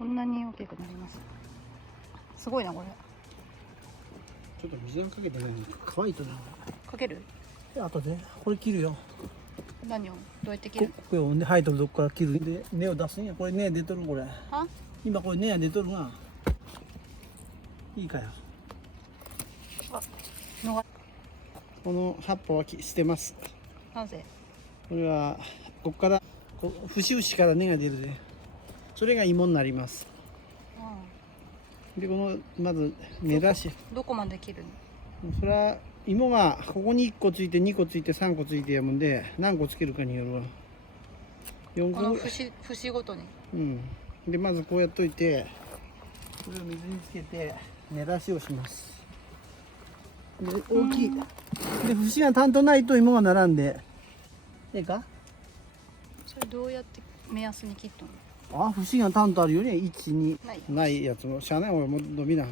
こんなに大きくなります。すごいなこれ。ちょっと水がかけてないの乾いとな。かける？で後でこれ切るよ。何をどうやって切る？これを生えとるとこから切るで根を出すんや。これ根出とるこれ。は？今これ根が出とるが。いいかよ。あ、のがこの葉っぱは捨てます。なぜ？これはここから節々から根が出るで、それが芋になります。でこのまず根出し、どこまで切るの？それは芋がここに1個ついて2個ついて3個ついてやもんで、何個つけるかによるわ。4この個ぐらい。節ごとに。うん。でまずこうやっといて、これを水につけて根出しをします。で大きいで節がたんとないと芋がならんで、ええか？それどうやって目安に切ったの？あ、節がたんとあるよね。1、2ないないやつもしゃあない。俺も伸びな。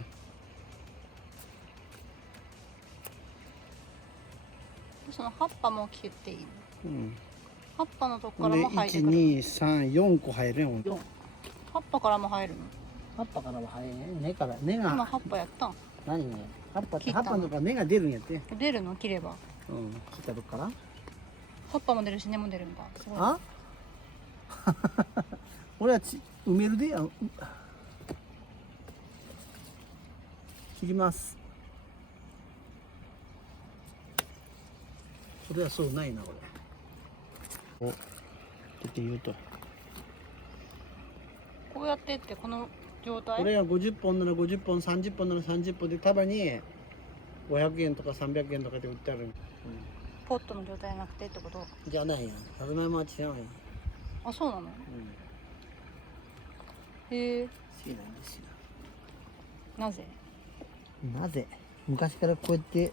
その葉っぱも切っていいの？うん。葉っぱのとこからでも生えて1、くるの2、3、4個生えるよ。4。葉っぱからも生えるの？葉っぱからは生えね。根から根が。今葉っぱやったん？何ね？葉っぱって切ったの葉っぱのとこから根が出るんやって。出るの？切ればうん。切ったとこから。葉っぱも出るし根も出るんだ。すごい。あ？俺は埋めるでや。切ります。それはそうないなこれ。お、って言うと。こうやってってこの状態？これが50本なら50本、30本なら30本で束に500円とか300円とかで売ってある。ポットの状態じゃなくてってこと？じゃないや。さつまいもは違うやん。あ、そうなの？うん。へえ。好きなんですよ。なぜ？なぜ？昔からこうやって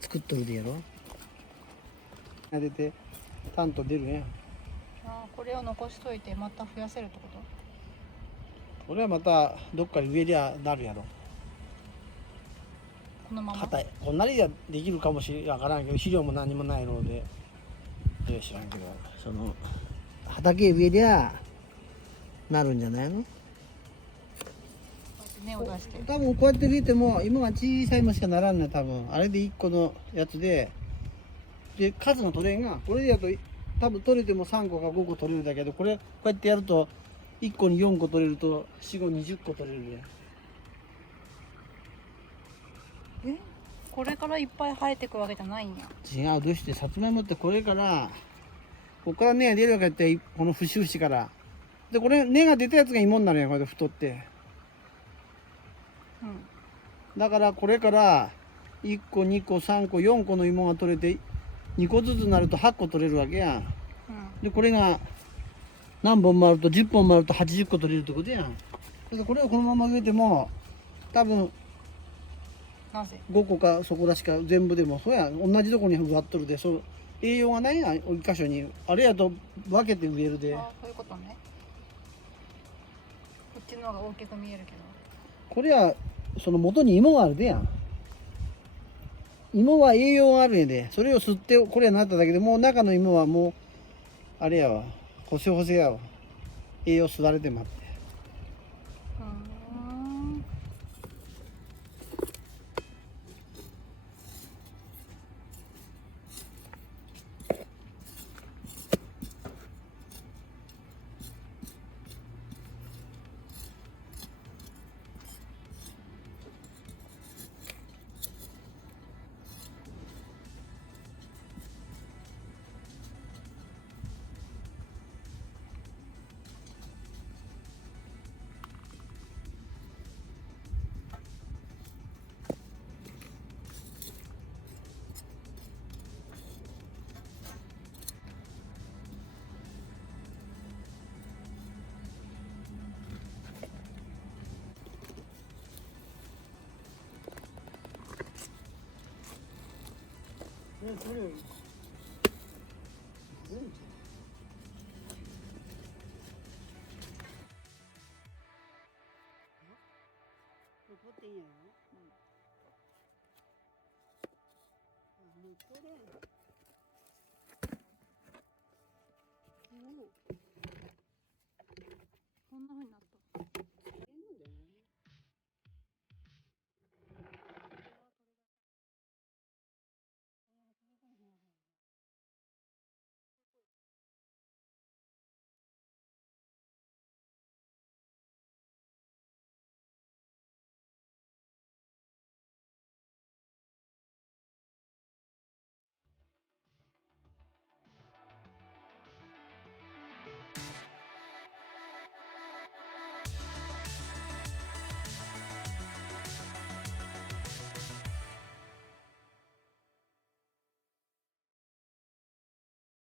作っとるでやろ。出て、タンと出るやん。あ、これを残しといてまた増やせるってこと？これはまたどっかに植えりゃなるやろ。このまま？硬い。こんなにはできるかもしれんからんけど、肥料も何もないので、知らんけど、その畑植えりゃなるんじゃないの？根を出して。多分こうやって植えても今は小さいもしかならんね。多分あれで1個のやつで数が取れんが、これでやと多分取れても3個か5個取れるだけど、これこうやってやると1個に4個取れると4、5、20個取れるね。え、これからいっぱい生えてくわけじゃないんや。違う。どうして？さつまいもってこれからここから根が出るわけって、この節々からで、これ根が出たやつが芋になるやん。これで太って、うん。だからこれから1個2個3個4個の芋が取れて2個ずつになると8個取れるわけやん。うん。でこれが何本もあると10本もあると80個取れるってことやん。でこれをこのまま植えても多分なぜ？ 5個かそこらしか全部でもそうやん。同じとこに植わっとるで、そう栄養がないやん。一箇所にあれやと分けて植えるで。あ、そういうことね。こっちの方が大きく見えるけど。これはその元に芋があるでやん。芋は栄養があるんやで、それを吸ってこれになっただけで、もう中の芋はもうあれやわ、細々やわ。栄養吸われてまって。これ